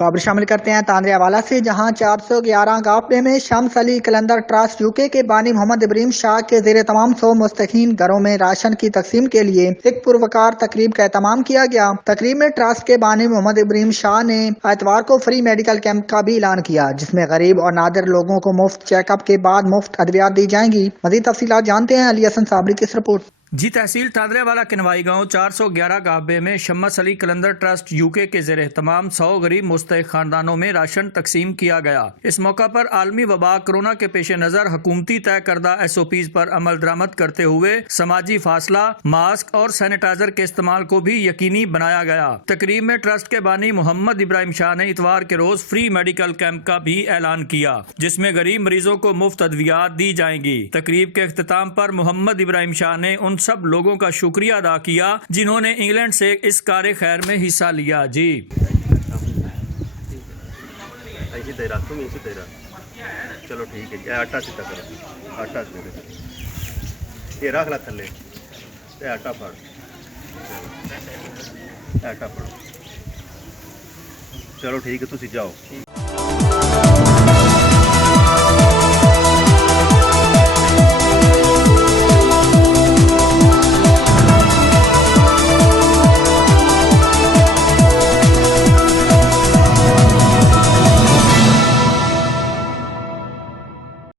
खबर शामिल करते हैं तांद्रियावाला से, जहां 411 गांव में शम्स अली कलंदर ट्रस्ट यूके के बानी मोहम्मद इब्राहिम शाह के जेर तमाम 100 मुस्तकीन घरों में राशन की तकसीम के लिए एक पुरवकार तकरीब का एहतमाम किया गया। तकरीब में ट्रस्ट के बानी मोहम्मद इब्राहिम शाह ने एतवार को फ्री मेडिकल कैंप का भी ऐलान किया, जिसमें गरीब और नादिर लोगों को मुफ्त चेकअप के बाद मुफ्त अद्वियात दी जाएंगी। मजीद तफसीलात जानते हैं अली हसन साबरी की इस रिपोर्ट। जी तहसील तांद्रेवाला किनवाई गांव 411 गाबे में शम्स अली कलंदर ट्रस्ट यूके के ज़ेरे तमाम 100 गरीब मुस्तहिक खानदानों में राशन तकसीम किया गया। इस मौका पर आलमी वबा कोरोना के पेश नज़र हुकूमती तय करदा SOPs पर अमल दरामद करते हुए समाजी फासला, मास्क और सैनिटाइजर के इस्तेमाल को भी यकीनी बनाया गया। तकरीब में ट्रस्ट के बानी मोहम्मद इब्राहिम शाह ने इतवार के रोज फ्री मेडिकल कैंप का भी ऐलान किया, जिसमें गरीब मरीजों को मुफ्त अद्वियात दी जाएंगी। तकरीब के अख्तिताम पर मोहम्मद इब्राहिम शाह ने उन सब लोगों का शुक्रिया अदा किया जिन्होंने इंग्लैंड से इस कार्य खैर में हिस्सा लिया। जी चलो ठीक है, आटा सीधा करो, आटा ये रख ला थले, आटा फाड़, आटा फाड़ो। चलो ठीक है, तुम जाओ।